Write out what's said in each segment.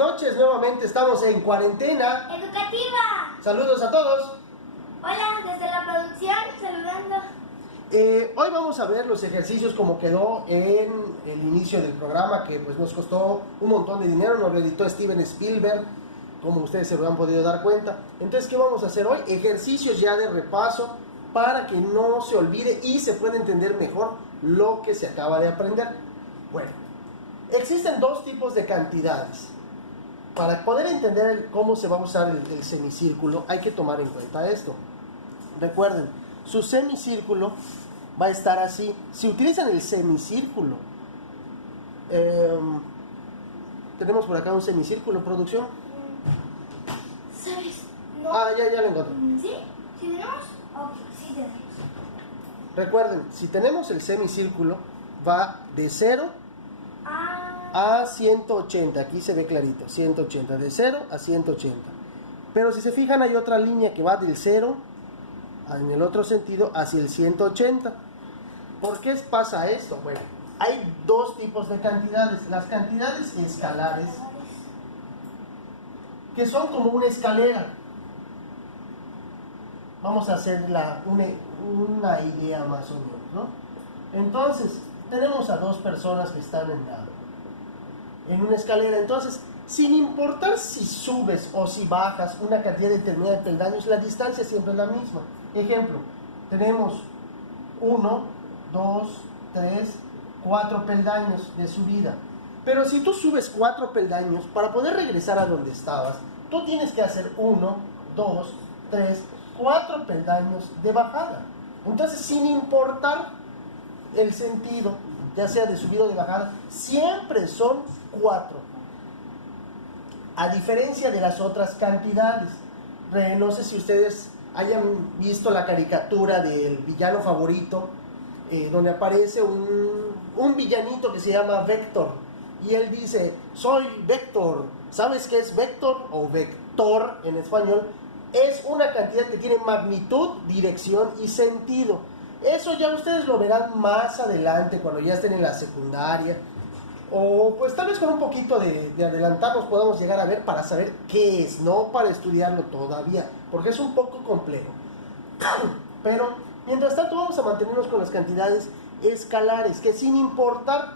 noches, nuevamente estamos en cuarentena educativa. Saludos a todos. Hola, desde la producción, saludando. Hoy vamos a ver los ejercicios como quedó en el inicio del programa, que pues nos costó un montón de dinero, nos lo editó Steven Spielberg, como ustedes se lo han podido dar cuenta. Entonces, ¿qué vamos a hacer hoy? Ejercicios ya de repaso para que no se olvide y se pueda entender mejor lo que se acaba de aprender. Bueno, existen dos tipos de cantidades. Para poder entender cómo se va a usar el semicírculo, hay que tomar en cuenta esto. Recuerden, su semicírculo va a estar así. Si utilizan el semicírculo, tenemos por acá un semicírculo, producción. ¿Sabes? No. Ya lo encontré. ¿Sí? ¿Sí tenemos? Ok, sí tenemos. Recuerden, si tenemos el semicírculo, va de 0 a 180. Aquí se ve clarito, 180, de 0 a 180. Pero si se fijan, hay otra línea que va del 0 en el otro sentido hacia el 180. ¿Por qué pasa esto? Bueno, hay dos tipos de cantidades. Las cantidades escalares, que son como una escalera. Vamos a hacer una idea más o menos, ¿no? Entonces, tenemos a dos personas que están en una escalera. Entonces, sin importar si subes o si bajas una cantidad determinada de peldaños, la distancia siempre es la misma. Ejemplo, tenemos 1, 2, 3, 4 peldaños de subida. Pero si tú subes 4 peldaños, para poder regresar a donde estabas, tú tienes que hacer 1, 2, 3, 4 peldaños de bajada. Entonces, sin importar el sentido, ya sea de subida o de bajada, siempre son 4. A diferencia de las otras cantidades. No sé si ustedes hayan visto la caricatura del villano favorito, donde aparece un villanito que se llama Vector, y él dice: soy Vector. ¿Sabes qué es Vector o vector en español? Es una cantidad que tiene magnitud, dirección y sentido. Eso ya ustedes lo verán más adelante, cuando ya estén en la secundaria, o pues tal vez con un poquito de adelantarnos podamos llegar a ver para saber qué es, no para estudiarlo todavía, porque es un poco complejo. Pero mientras tanto vamos a mantenernos con las cantidades escalares, que sin importar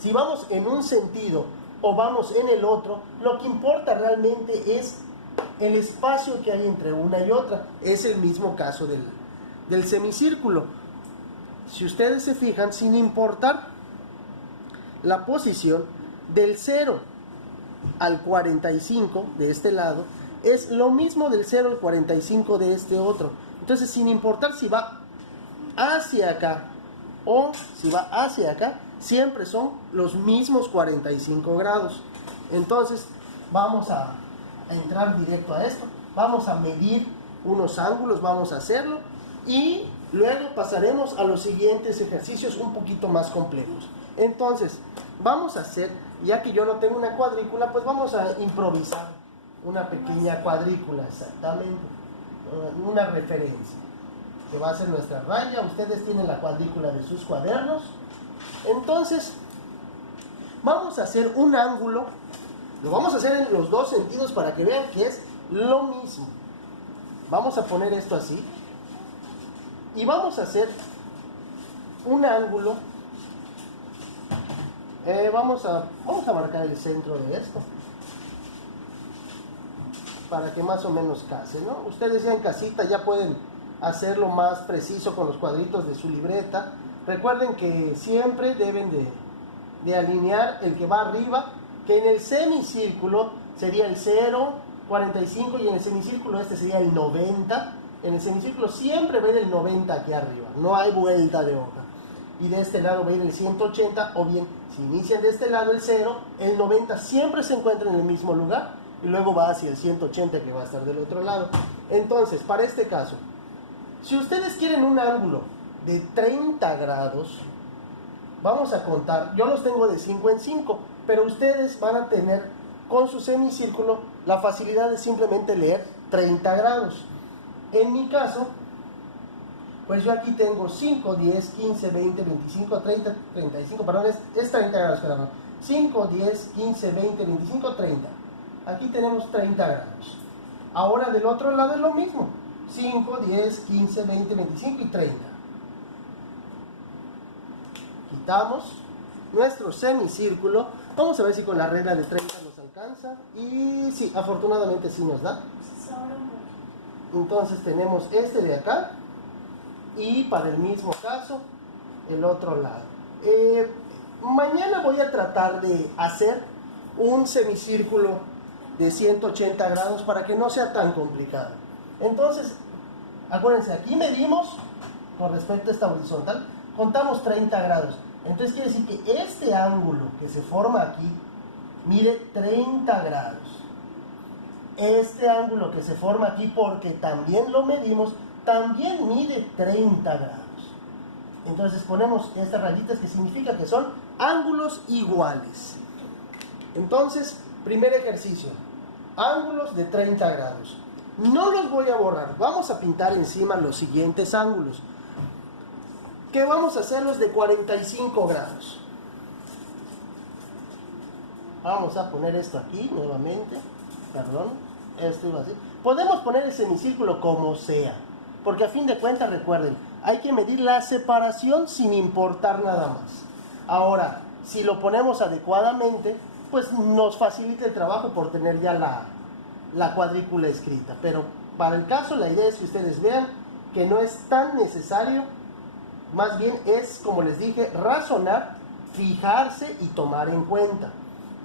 si vamos en un sentido o vamos en el otro, lo que importa realmente es el espacio que hay entre una y otra. Es el mismo caso del semicírculo. Si ustedes se fijan, sin importar la posición, del 0 al 45 de este lado es lo mismo del 0 al 45 de este otro. Entonces, sin importar si va hacia acá o si va hacia acá, siempre son los mismos 45 grados. Entonces, vamos a entrar directo a esto. Vamos a medir unos ángulos, vamos a hacerlo, y luego pasaremos a los siguientes ejercicios un poquito más complejos. Entonces, vamos a hacer, ya que yo no tengo una cuadrícula, pues vamos a improvisar una pequeña cuadrícula, exactamente, una referencia, que va a ser nuestra raya. Ustedes tienen la cuadrícula de sus cuadernos. Entonces, vamos a hacer un ángulo, lo vamos a hacer en los dos sentidos para que vean que es lo mismo. Vamos a poner esto así, y vamos a hacer un ángulo. Vamos a marcar el centro de esto para que más o menos case, ¿no? Ustedes ya en casita ya pueden hacerlo más preciso con los cuadritos de su libreta. Recuerden que siempre deben de alinear el que va arriba, que en el semicírculo sería el 0, 45, y en el semicírculo este sería el 90. En el semicírculo siempre va a ir el 90 aquí arriba, no hay vuelta de hoja. Y de este lado va a ir el 180, o bien, si inician de este lado el 0, el 90 siempre se encuentra en el mismo lugar, y luego va hacia el 180 que va a estar del otro lado. Entonces, para este caso, si ustedes quieren un ángulo de 30 grados, vamos a contar, yo los tengo de 5 en 5, pero ustedes van a tener con su semicírculo la facilidad de simplemente leer 30 grados. En mi caso, pues yo aquí tengo 5, 10, 15, 20, 25, 30, 35, perdón, es 30 grados cada uno. 5, 10, 15, 20, 25, 30. Aquí tenemos 30 grados. Ahora del otro lado es lo mismo. 5, 10, 15, 20, 25 y 30. Quitamos nuestro semicírculo. Vamos a ver si con la regla de 30 nos alcanza. Y sí, afortunadamente sí nos da. Entonces tenemos este de acá. Y para el mismo caso, el otro lado. Mañana voy a tratar de hacer un semicírculo de 180 grados para que no sea tan complicado. Entonces, acuérdense, aquí medimos con respecto a esta horizontal, contamos 30 grados. Entonces quiere decir que este ángulo que se forma aquí mide 30 grados. Este ángulo que se forma aquí, porque también lo medimos, también mide 30 grados. Entonces ponemos estas rayitas que significa que son ángulos iguales. Entonces, primer ejercicio, ángulos de 30 grados. No los voy a borrar, vamos a pintar encima los siguientes ángulos, que vamos a hacerlos de 45 grados. Vamos a poner esto aquí nuevamente, perdón, esto iba así. Podemos poner el semicírculo como sea, porque a fin de cuentas, recuerden, hay que medir la separación sin importar nada más. Ahora, si lo ponemos adecuadamente, pues nos facilita el trabajo por tener ya la cuadrícula escrita. Pero para el caso, la idea es que ustedes vean que no es tan necesario, más bien es, como les dije, razonar, fijarse y tomar en cuenta.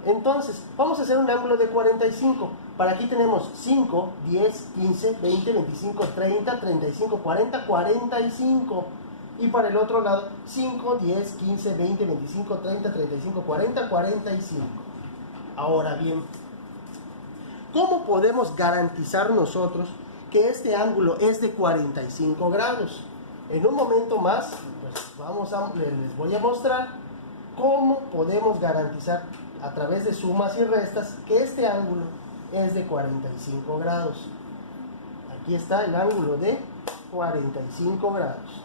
Entonces, vamos a hacer un ángulo de 45. Para aquí tenemos 5, 10, 15, 20, 25, 30, 35, 40, 45. Y para el otro lado, 5, 10, 15, 20, 25, 30, 35, 40, 45. Ahora bien, ¿cómo podemos garantizar nosotros que este ángulo es de 45 grados? En un momento más, pues les voy a mostrar cómo podemos garantizar a través de sumas y restas que este ángulo es de 45 grados. Aquí está el ángulo de 45 grados.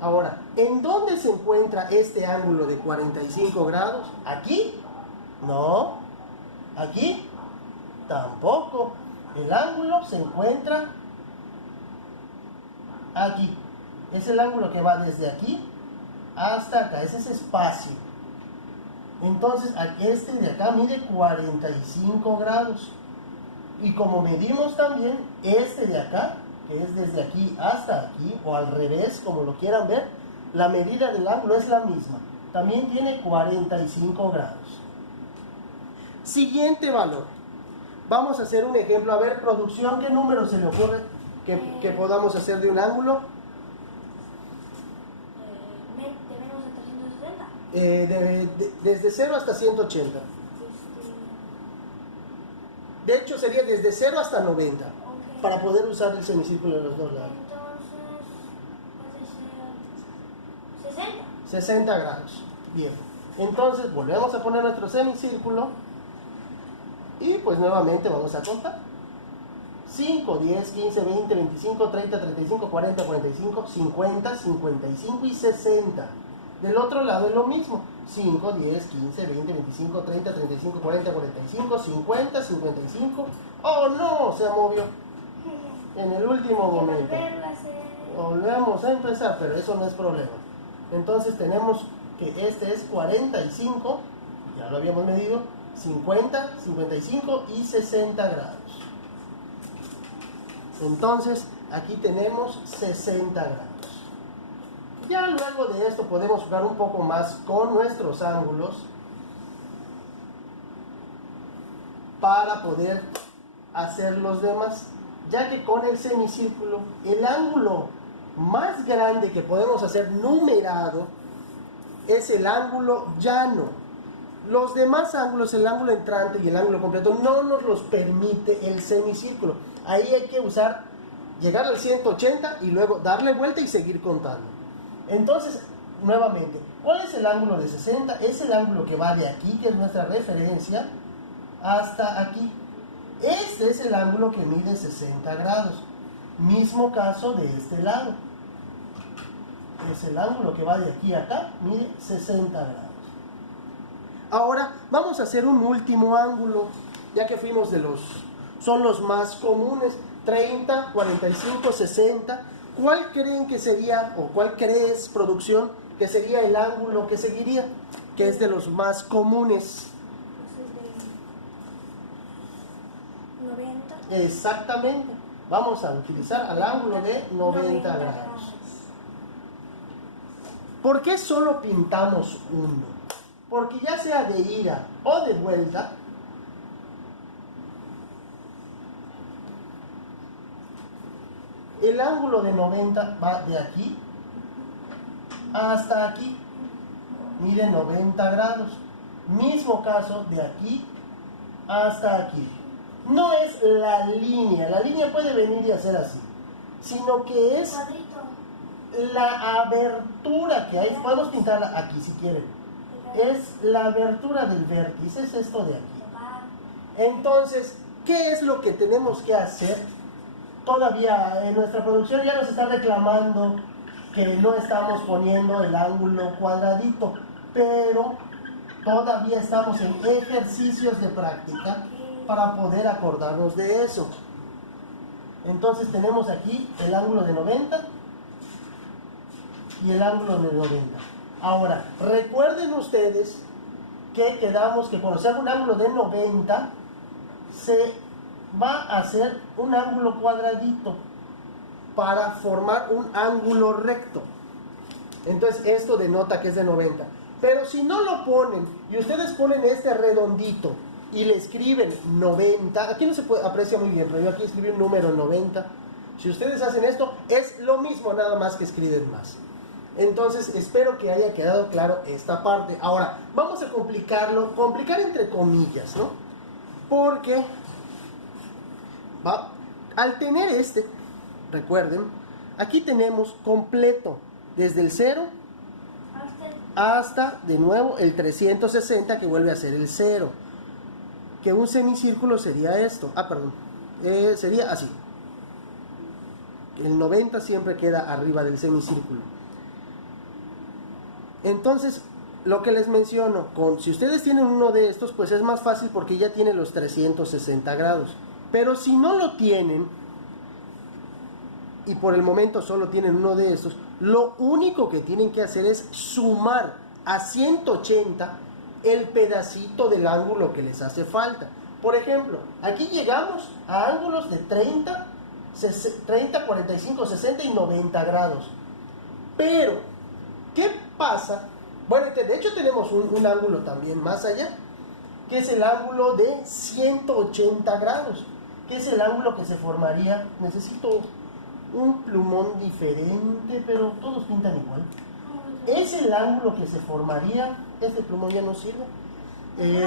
Ahora, ¿en dónde se encuentra este ángulo de 45 grados? ¿Aquí? No. ¿Aquí? Tampoco. El ángulo se encuentra aquí. Es el ángulo que va desde aquí hasta acá. Ese es espacio. Entonces, este de acá mide 45 grados. Y como medimos también este de acá, que es desde aquí hasta aquí, o al revés, como lo quieran ver, la medida del ángulo es la misma. También tiene 45 grados. Siguiente valor. Vamos a hacer un ejemplo. A ver, producción, ¿qué número se le ocurre que podamos hacer de un ángulo? De menos de 360. Desde 0 hasta 180. De hecho, sería desde 0 hasta 90. Okay. Para poder usar el semicírculo de los dos lados. Entonces, puede ser 60. 60 grados. Bien. Entonces, volvemos a poner nuestro semicírculo. Y pues nuevamente vamos a contar. 5, 10, 15, 20, 25, 30, 35, 40, 45, 50, 55 y 60. Del otro lado es lo mismo. 5, 10, 15, 20, 25, 30, 35, 40, 45, 50, 55. ¡Oh, no! Se movió en el último momento. Volvemos a empezar, pero eso no es problema. Entonces tenemos que este es 45, ya lo habíamos medido, 50, 55 y 60 grados. Entonces aquí tenemos 60 grados. Ya luego de esto podemos jugar un poco más con nuestros ángulos para poder hacer los demás, ya que con el semicírculo el ángulo más grande que podemos hacer numerado es el ángulo llano. Los demás ángulos, el ángulo entrante y el ángulo completo, no nos los permite el semicírculo. Ahí hay que llegar al 180 y luego darle vuelta y seguir contando. Entonces, nuevamente, ¿cuál es el ángulo de 60? Es el ángulo que va de aquí, que es nuestra referencia, hasta aquí. Este es el ángulo que mide 60 grados. Mismo caso de este lado. es el ángulo que va de aquí a acá, mide 60 grados. Ahora vamos a hacer un último ángulo, ya que fuimos son los más comunes, 30, 45, 60. ¿Cuál creen que sería, o cuál crees, producción, que sería el ángulo que seguiría? Que es de los más comunes. Ese es de 90. Exactamente. Vamos a utilizar al ángulo de 90 grados. ¿Por qué solo pintamos uno? Porque ya sea de ida o de vuelta, el ángulo de 90 va de aquí hasta aquí, mide 90 grados. Mismo caso de aquí hasta aquí. No es la línea puede venir y hacer así, sino que es Cuadrito. la abertura que hay. Podemos pintarla aquí si quieren. Es la abertura del vértice, es esto de aquí. Entonces, ¿qué es lo que tenemos que hacer? Todavía en nuestra producción ya nos está reclamando que no estamos poniendo el ángulo cuadradito, pero todavía estamos en ejercicios de práctica para poder acordarnos de eso. Entonces tenemos aquí el ángulo de 90 y el ángulo de 90. Ahora, recuerden ustedes que quedamos que cuando se haga un ángulo de 90 se va a hacer un ángulo cuadradito para formar un ángulo recto. Entonces esto denota que es de 90. Pero si no lo ponen y ustedes ponen este redondito y le escriben 90, aquí no se aprecia muy bien, pero yo aquí escribí un número 90. Si ustedes hacen esto, es lo mismo, nada más que escriben más. Entonces espero que haya quedado claro esta parte. Ahora, vamos a complicar entre comillas, ¿no? Porque al tener recuerden, aquí tenemos completo, desde el 0 hasta de nuevo el 360, que vuelve a ser el 0. Que un semicírculo sería esto. Sería así. El 90 siempre queda arriba del semicírculo. Entonces, lo que les menciono, si ustedes tienen uno de estos, pues es más fácil porque ya tiene los 360 grados. Pero si no lo tienen, y por el momento solo tienen uno de estos, lo único que tienen que hacer es sumar a 180 el pedacito del ángulo que les hace falta. Por ejemplo, aquí llegamos a ángulos de 30, 45, 60 y 90 grados. Pero, ¿qué pasa? Bueno, de hecho tenemos un ángulo también más allá, que es el ángulo de 180 grados, que es el ángulo que se formaría. Necesito un plumón diferente, pero todos pintan igual. Es el ángulo que se formaría. Este plumón ya no sirve.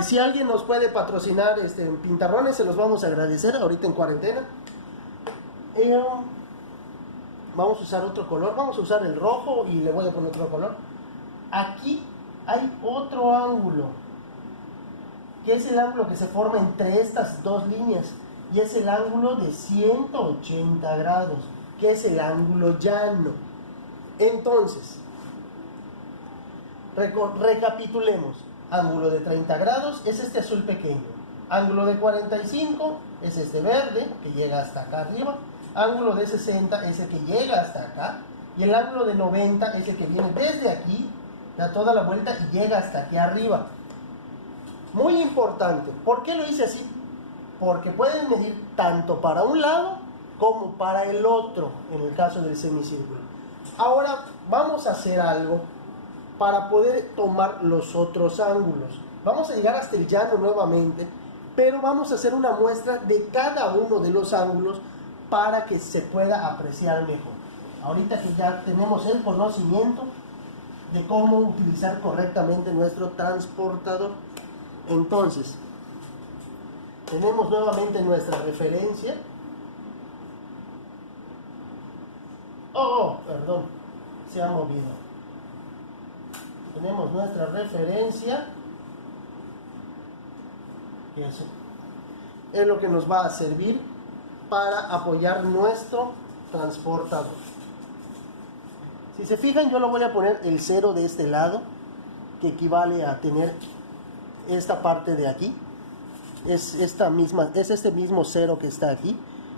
Si alguien nos puede patrocinar pintarrones, se los vamos a agradecer ahorita en cuarentena. Vamos a usar otro color, vamos a usar el rojo y le voy a poner otro color. Aquí hay otro ángulo, que es el ángulo que se forma entre estas dos líneas, y es el ángulo de 180 grados, que es el ángulo llano. Entonces, recapitulemos. Ángulo de 30 grados es este azul pequeño. Ángulo de 45 es este verde, que llega hasta acá arriba. Ángulo de 60 es el que llega hasta acá. Y el ángulo de 90 es el que viene desde aquí, da toda la vuelta y llega hasta aquí arriba. Muy importante. ¿Por qué lo hice así? Porque pueden medir tanto para un lado como para el otro, en el caso del semicírculo. Ahora vamos a hacer algo para poder tomar los otros ángulos. Vamos a llegar hasta el llano nuevamente, pero vamos a hacer una muestra de cada uno de los ángulos para que se pueda apreciar mejor. Ahorita que ya tenemos el conocimiento de cómo utilizar correctamente nuestro transportador, entonces tenemos nuevamente nuestra referencia. Perdón, se ha movido. Tenemos nuestra referencia, y eso es lo que nos va a servir para apoyar nuestro transportador. Si se fijan, yo lo voy a poner el 0 de este lado, que equivale a tener esta parte de aquí. Es este mismo 0 que está aquí.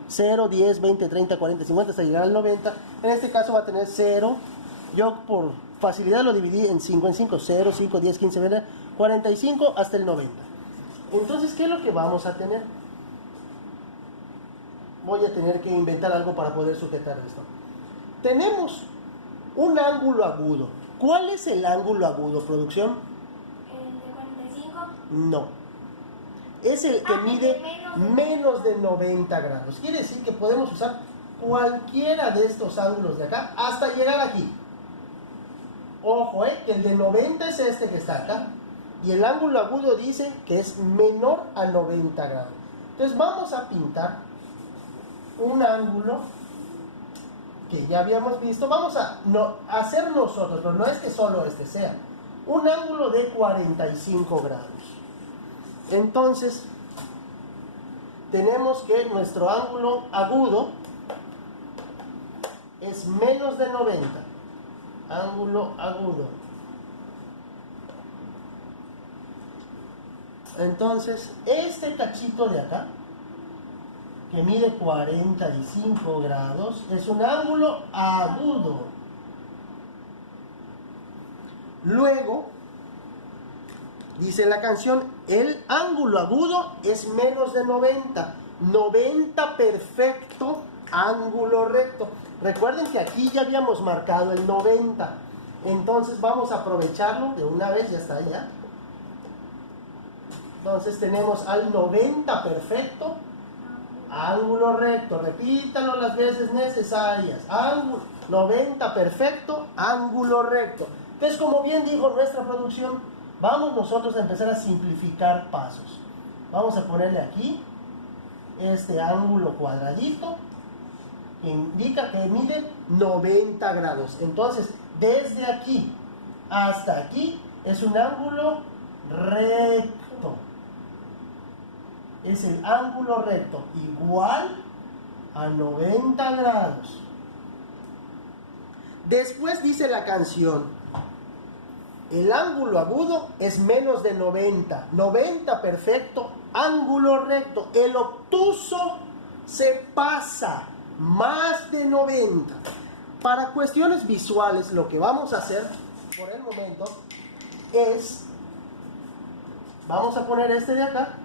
0, 10, 20, 30, 40, 50 hasta llegar al 90. En este caso va a tener 0. Yo por facilidad lo dividí en 5 en 5. 0, 5, 10, 15, 20, 45 hasta el 90. Entonces, ¿qué es lo que vamos a tener? Voy a tener que inventar algo para poder sujetar esto. Tenemos un ángulo agudo. ¿Cuál es el ángulo agudo, producción? El de 45. No. Es el que mide menos de 90 grados. Quiere decir que podemos usar cualquiera de estos ángulos de acá hasta llegar aquí. Ojo, que el de 90 es este que está acá. Y el ángulo agudo dice que es menor a 90 grados. Entonces vamos a pintar un ángulo que ya habíamos visto. Vamos a hacer nosotros, pero no es que solo este sea. Un ángulo de 45 grados. Entonces, tenemos que nuestro ángulo agudo es menos de 90. Ángulo agudo. Entonces, este cachito de acá, que mide 45 grados, es un ángulo agudo. Luego, dice la canción, el ángulo agudo es menos de 90. 90 perfecto, ángulo recto. Recuerden que aquí ya habíamos marcado el 90. Entonces vamos a aprovecharlo de una vez, ya está ya. Entonces tenemos al 90 perfecto, ángulo recto. Repítalo las veces necesarias. 90 perfecto, ángulo recto. Entonces, como bien dijo nuestra producción, vamos nosotros a empezar a simplificar pasos. Vamos a ponerle aquí este ángulo cuadradito que indica que mide 90 grados. Entonces, desde aquí hasta aquí es un ángulo recto. Es el ángulo recto igual a 90 grados. Después dice la canción, el ángulo agudo es menos de 90. 90 perfecto, ángulo recto. El obtuso se pasa más de 90. Para cuestiones visuales, lo que vamos a hacer por el momento es, vamos a poner este de acá.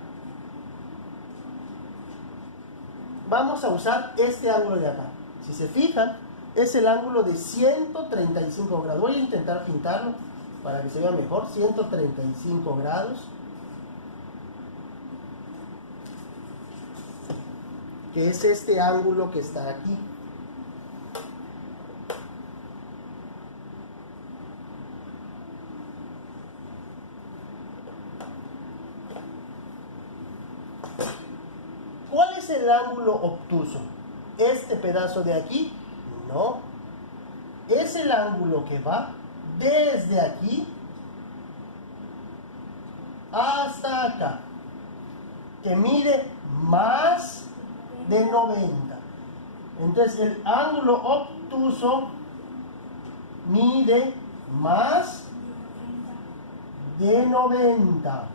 Vamos a usar este ángulo de acá. Si se fijan, es el ángulo de 135 grados. Voy a intentar pintarlo para que se vea mejor. 135 grados. Que es este ángulo que está aquí. ¿Cuál es el ángulo obtuso? ¿Este pedazo de aquí? No. Es el ángulo que va desde aquí hasta acá, que mide más de 90. Entonces el ángulo obtuso mide más de 90.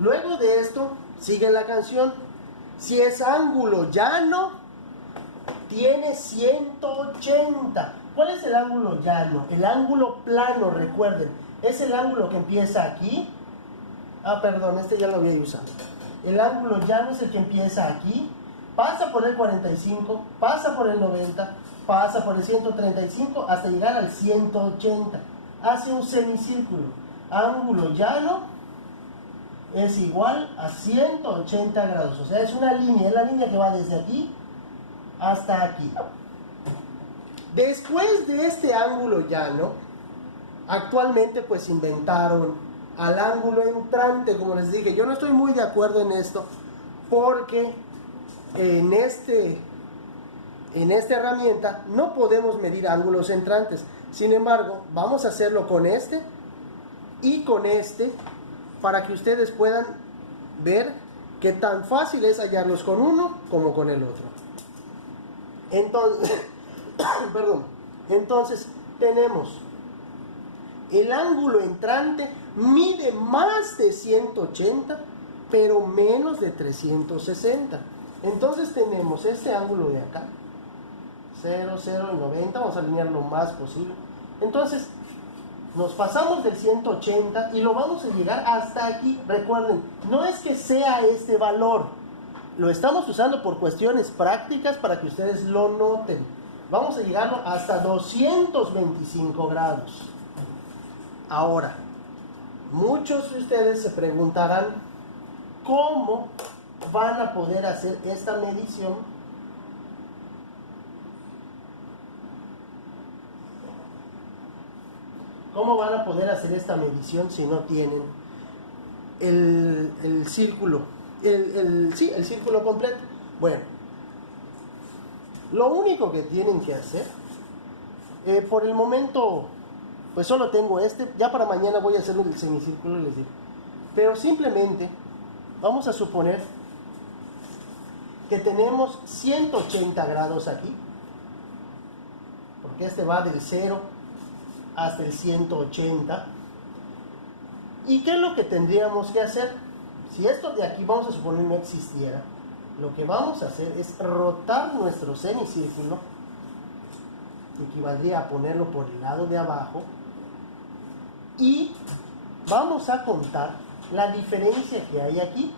Luego de esto, sigue la canción. Si es ángulo llano, tiene 180. ¿Cuál es el ángulo llano? El ángulo plano, recuerden. Es el ángulo que empieza aquí. Perdón, este ya lo había usado. El ángulo llano es el que empieza aquí. Pasa por el 45, pasa por el 90, pasa por el 135 hasta llegar al 180. Hace un semicírculo. Ángulo llano es igual a 180 grados. O sea, es una línea, es la línea que va desde aquí hasta aquí. Después de este ángulo llano, actualmente pues inventaron al ángulo entrante, como les dije. Yo no estoy muy de acuerdo en esto, porque en esta herramienta no podemos medir ángulos entrantes. Sin embargo, vamos a hacerlo con este y con este, para que ustedes puedan ver que tan fácil es hallarlos con uno como con el otro. Entonces, entonces tenemos el ángulo entrante mide más de 180, pero menos de 360. Entonces tenemos este ángulo de acá, 0, 0 y 90, vamos a alinear lo más posible. Entonces, nos pasamos del 180 y lo vamos a llegar hasta aquí. Recuerden, no es que sea este valor, lo estamos usando por cuestiones prácticas para que ustedes lo noten. Vamos a llegarlo hasta 225 grados. Ahora, muchos de ustedes se preguntarán cómo van a poder hacer esta medición. ¿Cómo van a poder hacer esta medición si no tienen el círculo? El círculo completo. Bueno, lo único que tienen que hacer, por el momento, pues solo tengo este. Ya para mañana voy a hacer el semicírculo, les digo. Pero simplemente vamos a suponer que tenemos 180 grados aquí, porque este va del 0 hasta el 180. ¿Y qué es lo que tendríamos que hacer? Si esto de aquí, vamos a suponer, no existiera, lo que vamos a hacer es rotar nuestro semicírculo, equivaldría a ponerlo por el lado de abajo, y vamos a contar la diferencia que hay aquí.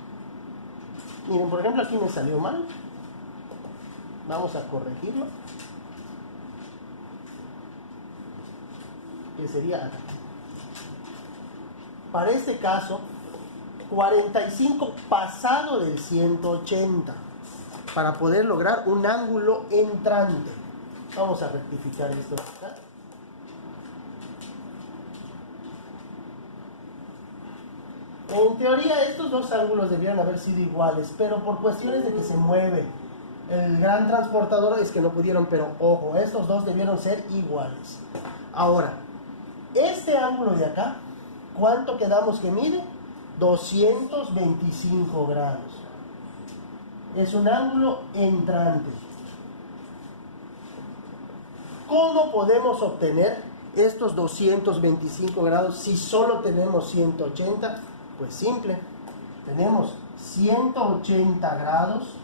Miren, por ejemplo, aquí me salió mal, vamos a corregirlo, que sería acá. Para este caso, 45 pasado del 180, para poder lograr un ángulo entrante. Vamos a rectificar esto acá. En teoría estos dos ángulos debieran haber sido iguales, pero por cuestiones de que se mueve el gran transportador es que no pudieron, pero ojo, estos dos debieron ser iguales. Ahora, este ángulo de acá, ¿cuánto quedamos que mide? 225 grados. Es un ángulo entrante. ¿Cómo podemos obtener estos 225 grados si solo tenemos 180? Pues simple. Tenemos 180 grados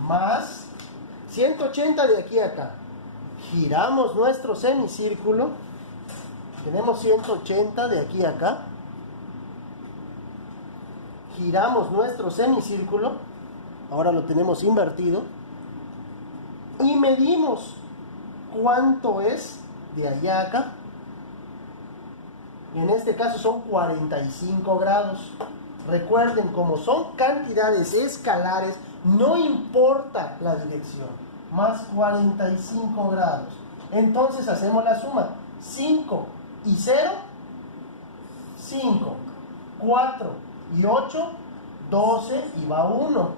más 180 de aquí a acá. Giramos nuestro semicírculo. Tenemos 180 de aquí a acá. Giramos nuestro semicírculo. Ahora lo tenemos invertido. Y medimos cuánto es de allá a acá. Y en este caso son 45 grados. Recuerden, como son cantidades escalares, no importa la dirección. Más 45 grados. Entonces hacemos la suma. 5 y 0, 5, 4 y 8, 12 y va 1.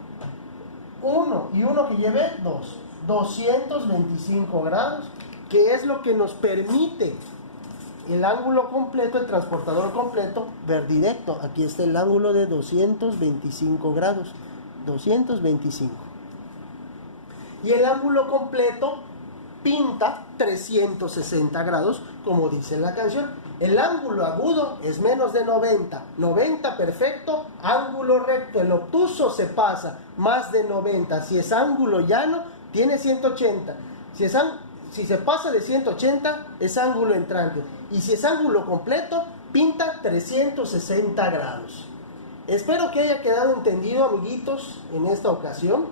1 y 1 que lleve 2. 225 grados, que es lo que nos permite el ángulo completo, el transportador completo, ver directo. Aquí está el ángulo de 225 grados. 225. Y el ángulo completo pinta 360 grados, como dice la canción. El ángulo agudo es menos de 90. 90 perfecto, ángulo recto. El obtuso se pasa más de 90. Si es ángulo llano, tiene 180. Si se pasa de 180, es ángulo entrante. Y si es ángulo completo, pinta 360 grados. Espero que haya quedado entendido, amiguitos, en esta ocasión,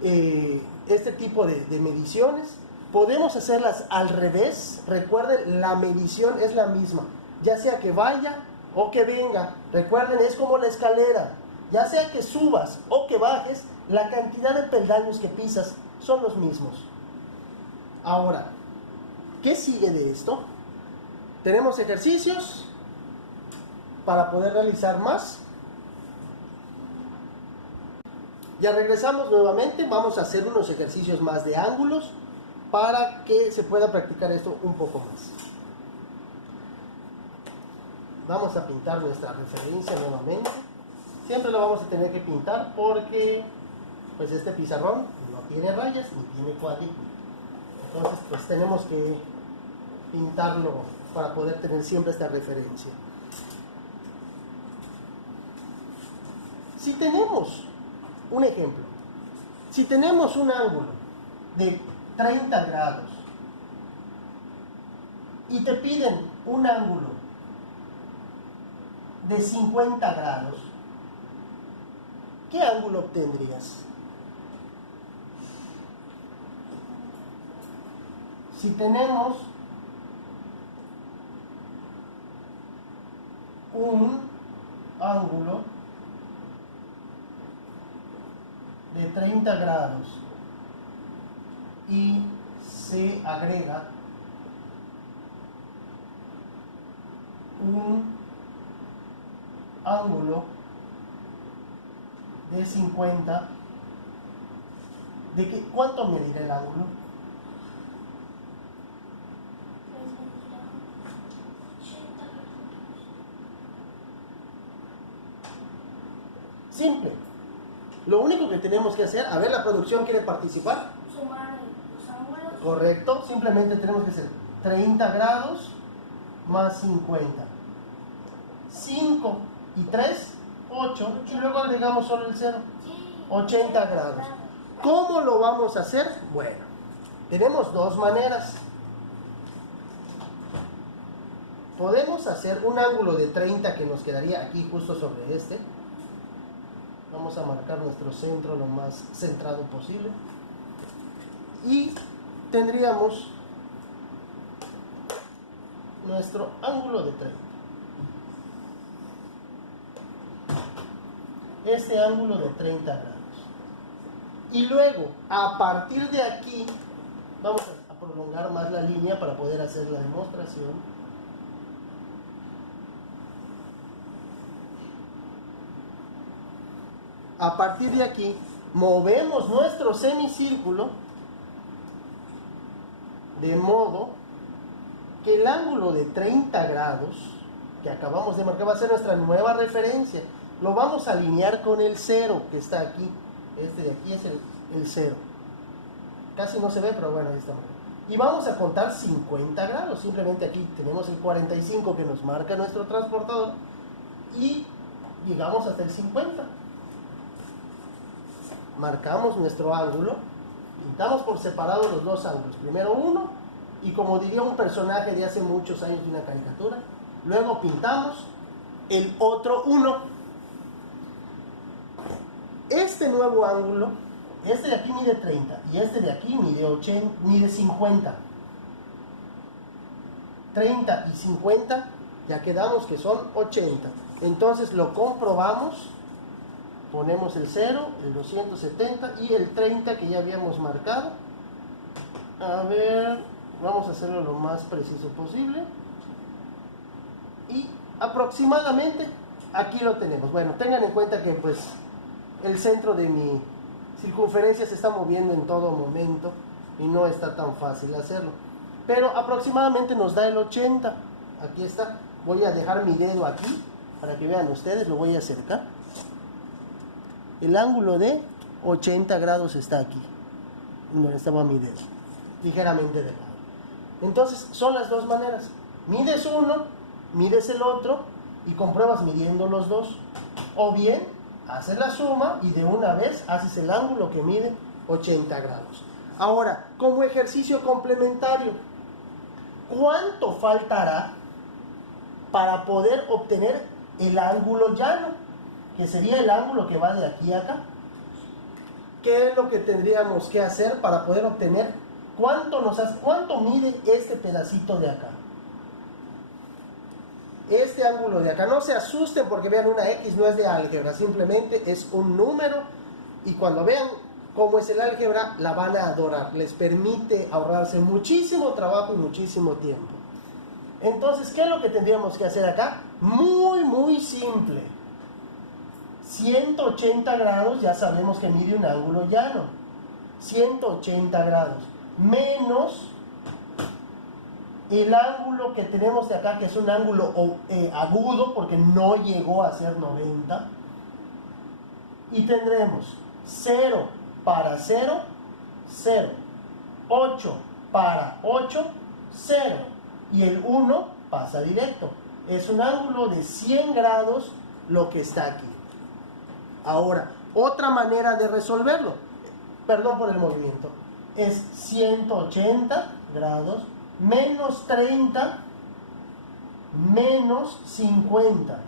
este tipo de mediciones. Podemos hacerlas al revés. Recuerden, la medición es la misma, ya sea que vaya o que venga. Recuerden, es como la escalera. Ya sea que subas o que bajes, la cantidad de peldaños que pisas son los mismos. Ahora, ¿qué sigue de esto? Tenemos ejercicios para poder realizar más. Ya regresamos nuevamente. Vamos a hacer unos ejercicios más de ángulos para que se pueda practicar esto un poco más. Vamos a pintar nuestra referencia nuevamente. Siempre lo vamos a tener que pintar porque pues este pizarrón no tiene rayas ni tiene cuadrícula. Entonces pues tenemos que pintarlo para poder tener siempre esta referencia. Si tenemos un ejemplo, si tenemos un ángulo de 30 grados y te piden un ángulo de 50 grados, ¿qué ángulo obtendrías? Si tenemos un ángulo de 30 grados y se agrega un ángulo de 50, ¿cuánto medirá el ángulo? Pues medirá 80 grados. Simple. Lo único que tenemos que hacer, a ver, la producción quiere participar. Sumar los ángulos. Correcto, simplemente tenemos que hacer 30 grados más 50. 5 y 3, 8, y luego agregamos solo el 0. Sí, 80 grados. ¿Cómo lo vamos a hacer? Bueno, tenemos dos maneras. Podemos hacer un ángulo de 30 que nos quedaría aquí justo sobre este. Vamos a marcar nuestro centro lo más centrado posible. Y tendríamos nuestro ángulo de 30. Este ángulo de 30 grados. Y luego, a partir de aquí, vamos a prolongar más la línea para poder hacer la demostración. A partir de aquí, movemos nuestro semicírculo de modo que el ángulo de 30 grados que acabamos de marcar va a ser nuestra nueva referencia. Lo vamos a alinear con el 0 que está aquí. Este de aquí es el 0. Casi no se ve, pero bueno, ahí está. Y vamos a contar 50 grados. Simplemente aquí tenemos el 45 que nos marca nuestro transportador y llegamos hasta el 50. Marcamos nuestro ángulo, pintamos por separado los dos ángulos. Primero uno, y como diría un personaje de hace muchos años de una caricatura, luego pintamos el otro uno. Este nuevo ángulo, este de aquí mide 30 y este de aquí mide 50. 30 y 50 ya quedamos que son 80. Entonces lo comprobamos. Ponemos el 0, el 270 y el 30 que ya habíamos marcado. A ver, vamos a hacerlo lo más preciso posible. Y aproximadamente aquí lo tenemos. Bueno, tengan en cuenta que pues el centro de mi circunferencia se está moviendo en todo momento y no está tan fácil hacerlo. Pero aproximadamente nos da el 80. Aquí está. Voy a dejar mi dedo aquí para que vean ustedes, lo voy a acercar. El ángulo de 80 grados está aquí, donde estaba mi dedo, ligeramente de lado. Entonces son las dos maneras. Mides uno, mides el otro y compruebas midiendo los dos. O bien, haces la suma y de una vez haces el ángulo que mide 80 grados. Ahora, como ejercicio complementario, ¿cuánto faltará para poder obtener el ángulo llano? Que sería el ángulo que va de aquí a acá. ¿Qué es lo que tendríamos que hacer para poder obtener cuánto mide este pedacito de acá? Este ángulo de acá. No se asusten porque vean, una X no es de álgebra, simplemente es un número y cuando vean cómo es el álgebra la van a adorar. Les permite ahorrarse muchísimo trabajo y muchísimo tiempo. Entonces, ¿qué es lo que tendríamos que hacer acá? Muy simple. 180 grados ya sabemos que mide un ángulo llano. 180 grados menos el ángulo que tenemos de acá, que es un ángulo agudo porque no llegó a ser 90. Y tendremos 0 para 0, 0. 8 para 8, 0. Y el 1 pasa directo. Es un ángulo de 100 grados lo que está aquí. Ahora, otra manera de resolverlo, perdón por el movimiento, es 180 grados menos 30 menos 50.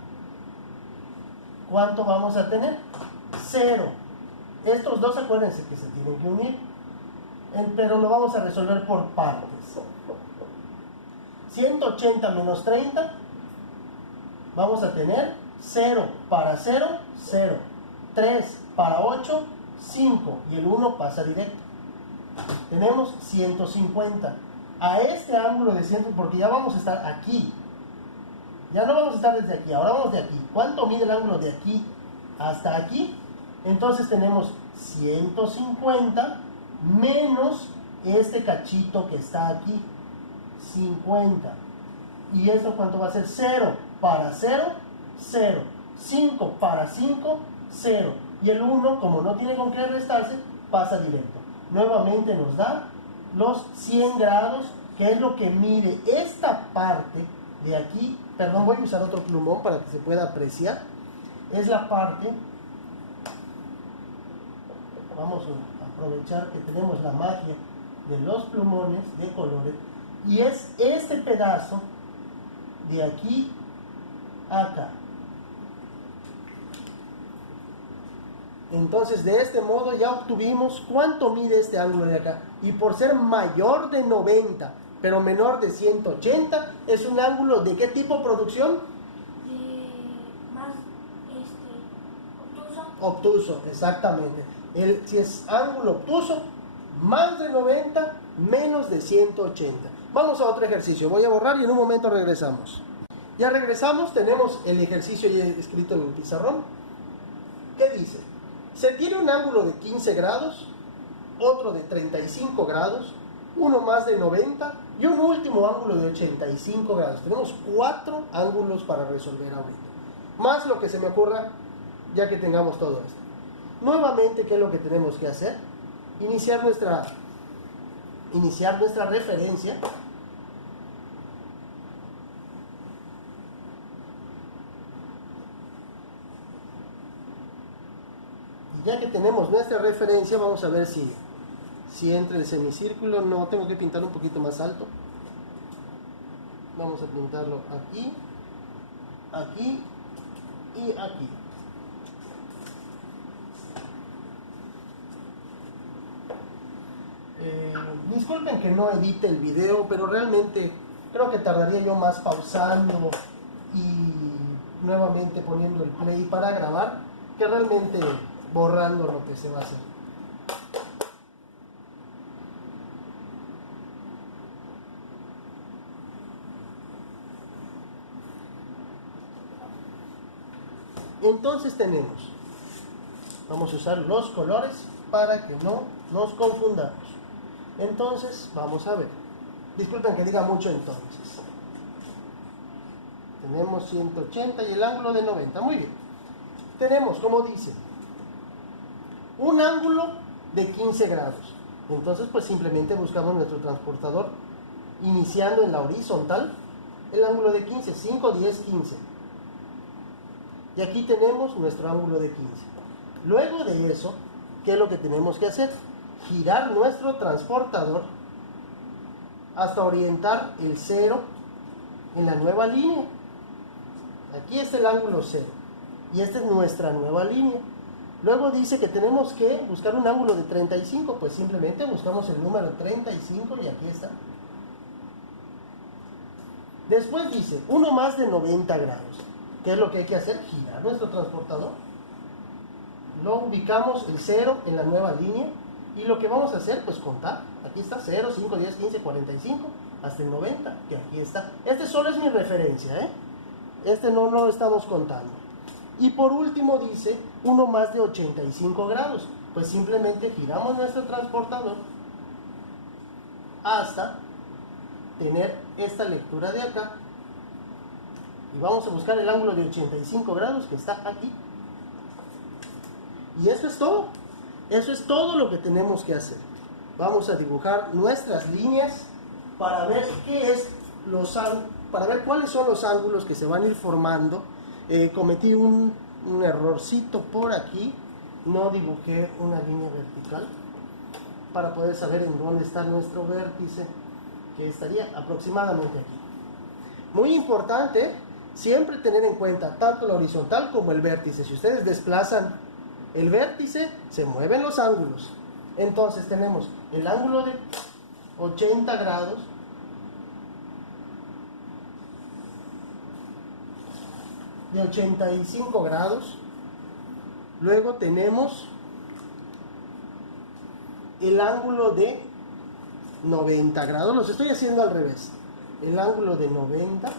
¿Cuánto vamos a tener? 0. Estos dos acuérdense que se tienen que unir, pero lo vamos a resolver por partes. 180 menos 30, vamos a tener 0 para 0, 0. 3 para 8, 5. Y el 1 pasa directo. Tenemos 150. A este ángulo de 100, porque ya vamos a estar aquí. Ya no vamos a estar desde aquí, ahora vamos de aquí. ¿Cuánto mide el ángulo de aquí hasta aquí? Entonces tenemos 150 menos este cachito que está aquí, 50. ¿Y esto cuánto va a ser? 0 para 0, 0. 5 para 5, 0. Y el 1, como no tiene con qué restarse, pasa directo. Nuevamente nos da los 100 grados, que es lo que mide esta parte de aquí. Perdón, voy a usar otro plumón para que se pueda apreciar. Es la parte, vamos a aprovechar que tenemos la magia de los plumones de colores, y es este pedazo de aquí a acá. Entonces, de este modo ya obtuvimos cuánto mide este ángulo de acá. Y por ser mayor de 90, pero menor de 180, es un ángulo de ¿qué tipo producción? De más obtuso. Obtuso, exactamente. Si es ángulo obtuso, más de 90, menos de 180. Vamos a otro ejercicio. Voy a borrar y en un momento regresamos. Ya regresamos, tenemos el ejercicio ya escrito en el pizarrón. ¿Qué dice? Se tiene un ángulo de 15 grados, otro de 35 grados, uno más de 90 y un último ángulo de 85 grados. Tenemos 4 ángulos para resolver ahorita. Más lo que se me ocurra ya que tengamos todo esto. Nuevamente, ¿qué es lo que tenemos que hacer? Iniciar nuestra referencia. Y ya que tenemos nuestra referencia, vamos a ver si entra el semicírculo. No, tengo que pintarlo un poquito más alto. Vamos a pintarlo aquí, aquí y aquí. Disculpen que no edite el video, pero realmente creo que tardaría yo más pausando y nuevamente poniendo el play para grabar que realmente borrando lo que se va a hacer. Entonces vamos a usar los colores para que no nos confundamos. Entonces, vamos a ver. Disculpen que diga mucho entonces. Tenemos 180 y el ángulo de 90. Muy bien. Tenemos, como dice, un ángulo de 15 grados. Entonces, pues simplemente buscamos nuestro transportador iniciando en la horizontal el ángulo de 15. 5, 10, 15. Y aquí tenemos nuestro ángulo de 15. Luego de eso, ¿qué es lo que tenemos que hacer? Girar nuestro transportador hasta orientar el 0 en la nueva línea. Aquí está el ángulo 0 y esta es nuestra nueva línea. Luego dice que tenemos que buscar un ángulo de 35, pues simplemente buscamos el número 35 y aquí está. Después dice uno más de 90 grados. ¿Qué es lo que hay que hacer? Girar nuestro transportador. Lo ubicamos el 0 en la nueva línea. Y lo que vamos a hacer, pues contar. Aquí está 0, 5, 10, 15, 45, hasta el 90, que aquí está. Este solo es mi referencia, ¿eh? Este no lo estamos contando. Y por último dice 1 más de 85 grados. Pues simplemente giramos nuestro transportador hasta tener esta lectura de acá. Y vamos a buscar el ángulo de 85 grados que está aquí. Y eso es todo. Eso es todo lo que tenemos que hacer. Vamos a dibujar nuestras líneas para ver para ver cuáles son los ángulos que se van a ir formando. Cometí un errorcito por aquí. No dibujé una línea vertical para poder saber en dónde está nuestro vértice, que estaría aproximadamente aquí. Muy importante siempre tener en cuenta tanto la horizontal como el vértice. Si ustedes desplazan el vértice, se mueven los ángulos. Entonces tenemos el ángulo de 80 grados, de 85 grados. Luego tenemos el ángulo de 90 grados. Los estoy haciendo al revés. El ángulo de 90.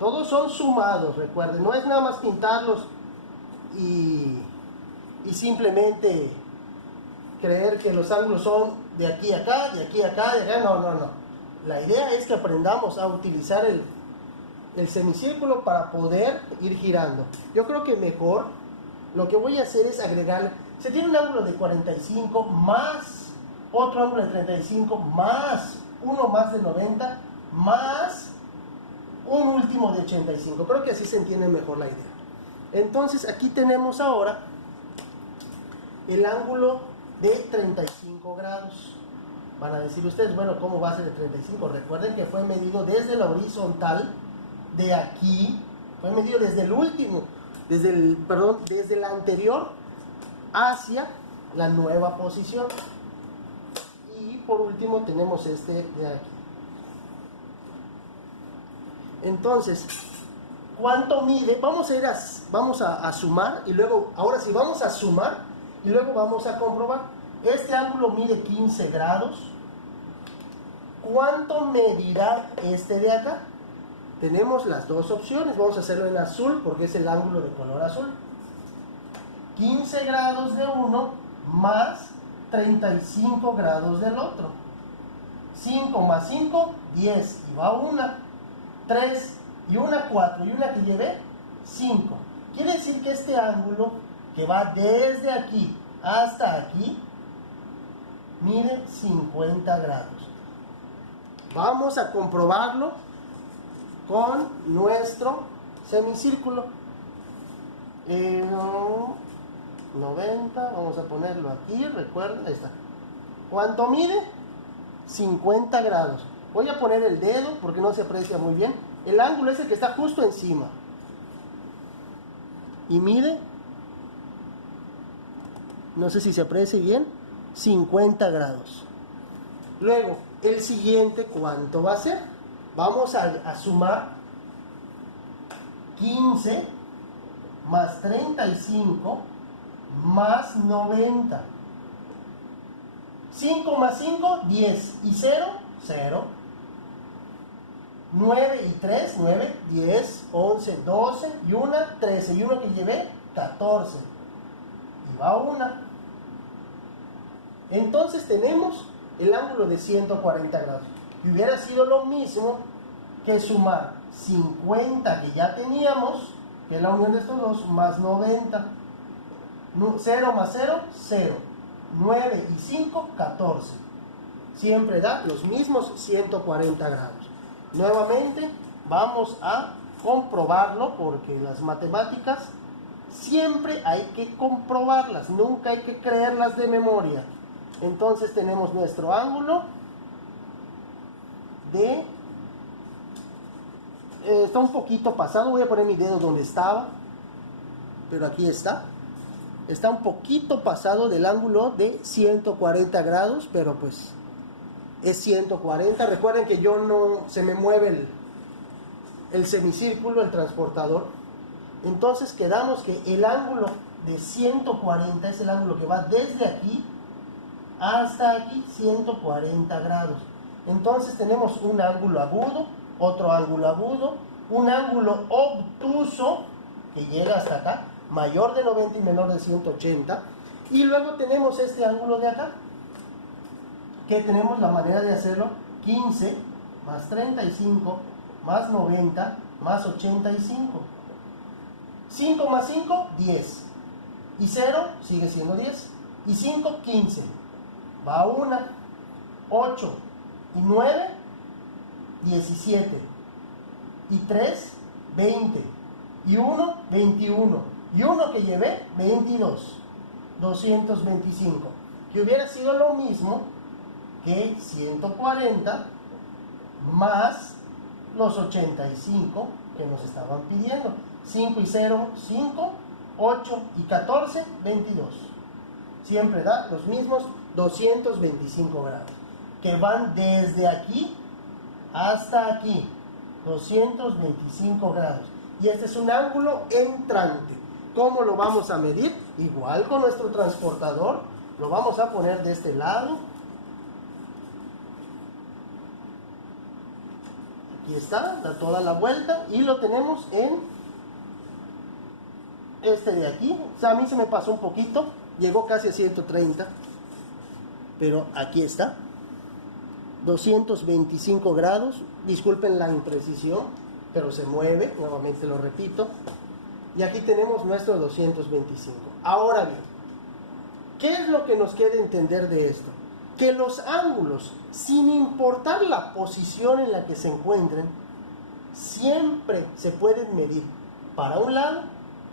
Todos son sumados, recuerden. No es nada más pintarlos y simplemente creer que los ángulos son de aquí a acá, de aquí a acá, de acá. No, no, no. La idea es que aprendamos a utilizar el semicírculo para poder ir girando. Yo creo que mejor lo que voy a hacer es agregar, se tiene un ángulo de 45 más otro ángulo de 35 más uno más de 90 más un último de 85. Creo que así se entiende mejor la idea. Entonces aquí tenemos ahora el ángulo de 35 grados. Van a decir ustedes, bueno, ¿cómo va a ser de 35? Recuerden que fue medido desde la horizontal de aquí, fue medido desde el último, desde el anterior hacia la nueva posición. Y por último tenemos este de aquí. Entonces, ¿cuánto mide? Vamos a sumar y luego, ahora sí, vamos a sumar y luego vamos a comprobar. Este ángulo mide 15 grados. ¿Cuánto medirá este de acá? Tenemos las dos opciones. Vamos a hacerlo en azul porque es el ángulo de color azul. 15 grados de uno más 35 grados del otro. 5 más 5, 10. Y va una. 3 y una 4 y una que llevé 5. Quiere decir que este ángulo que va desde aquí hasta aquí mide 50 grados. Vamos a comprobarlo con nuestro semicírculo. 90, vamos a ponerlo aquí, recuerden, ahí está. ¿Cuánto mide? 50 grados. Voy a poner el dedo porque no se aprecia muy bien. El ángulo es el que está justo encima. Y mide, no sé si se aprecia bien, 50 grados. Luego, el siguiente, ¿cuánto va a ser? Vamos a sumar 15 más 35 más 90. 5 más 5, 10. Y 0, 0. 9 y 3, 9, 10, 11, 12 y 1, 13. Y uno que llevé, 14. Y va una. Entonces tenemos el ángulo de 140 grados. Y hubiera sido lo mismo que sumar 50 que ya teníamos, que es la unión de estos dos, más 90. 0 más 0, 0. 9 y 5, 14. Siempre da los mismos 140 grados. Nuevamente vamos a comprobarlo porque las matemáticas siempre hay que comprobarlas, nunca hay que creerlas de memoria. Entonces tenemos nuestro ángulo de... está un poquito pasado, voy a poner mi dedo donde estaba, pero aquí está. Está un poquito pasado del ángulo de 140 grados, pero pues es 140. Recuerden que se me mueve el semicírculo, el transportador. Entonces quedamos que el ángulo de 140 es el ángulo que va desde aquí hasta aquí, 140 grados. Entonces tenemos un ángulo agudo, otro ángulo agudo, un ángulo obtuso que llega hasta acá, mayor de 90 y menor de 180, y luego tenemos este ángulo de acá, que tenemos la manera de hacerlo: 15 más 35 más 90 más 85. 5 más 5, 10. Y 0 sigue siendo 10. Y 5, 15. Va 1, 8. Y 9, 17. Y 3, 20. Y 1, 21. Y 1 que llevé, 22. 225. Que hubiera sido lo mismo que 140 más los 85 que nos estaban pidiendo. 5 y 0, 5, 8 y 14, 22. Siempre da los mismos 225 grados, que van desde aquí hasta aquí, 225 grados. Y este es un ángulo entrante. ¿Cómo lo vamos a medir? Igual con nuestro transportador, lo vamos a poner de este lado. Aquí está, da toda la vuelta y lo tenemos en este de aquí. O sea, a mí se me pasó un poquito, llegó casi a 130, pero aquí está, 225 grados. Disculpen la imprecisión, pero se mueve, nuevamente lo repito. Y aquí tenemos nuestro 225. Ahora bien, ¿qué es lo que nos queda entender de esto? Que los ángulos, sin importar la posición en la que se encuentren, siempre se pueden medir para un lado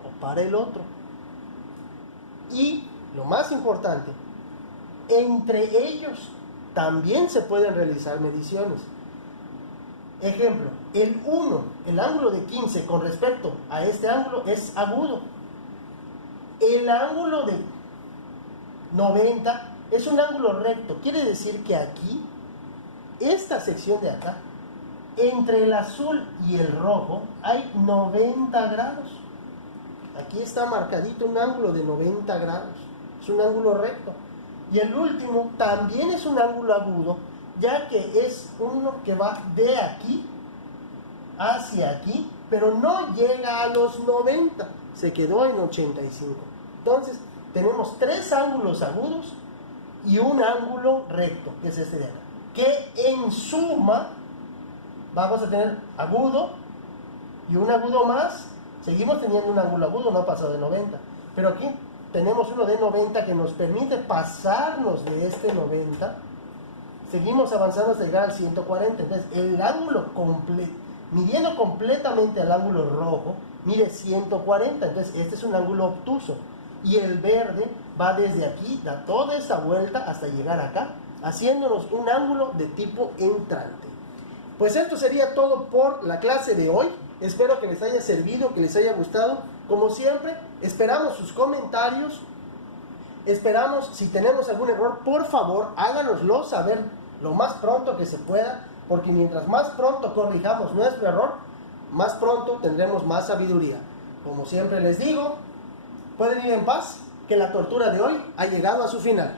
o para el otro. Y lo más importante, entre ellos también se pueden realizar mediciones. Ejemplo, el 1, el ángulo de 15 con respecto a este ángulo es agudo. El ángulo de 90 es un ángulo recto. Quiere decir que aquí, esta sección de acá, entre el azul y el rojo, hay 90 grados. Aquí está marcadito un ángulo de 90 grados. Es un ángulo recto. Y el último también es un ángulo agudo, ya que es uno que va de aquí hacia aquí, pero no llega a los 90, se quedó en 85. Entonces, tenemos 3 ángulos agudos y un ángulo recto, que es este de acá, que en suma vamos a tener agudo y un agudo más. Seguimos teniendo un ángulo agudo, no ha pasado de 90, pero aquí tenemos uno de 90 que nos permite pasarnos de este 90. Seguimos avanzando hasta llegar al 140. Entonces el ángulo completo, midiendo completamente al ángulo rojo, mide 140. Entonces este es un ángulo obtuso. Y el verde va desde aquí, da toda esta vuelta hasta llegar acá, haciéndonos un ángulo de tipo entrante. Pues esto sería todo por la clase de hoy. Espero que les haya servido, que les haya gustado. Como siempre, esperamos sus comentarios. Esperamos, si tenemos algún error, por favor, háganoslo saber lo más pronto que se pueda, porque mientras más pronto corrijamos nuestro error, más pronto tendremos más sabiduría. Como siempre les digo, pueden ir en paz, que la tortura de hoy ha llegado a su final.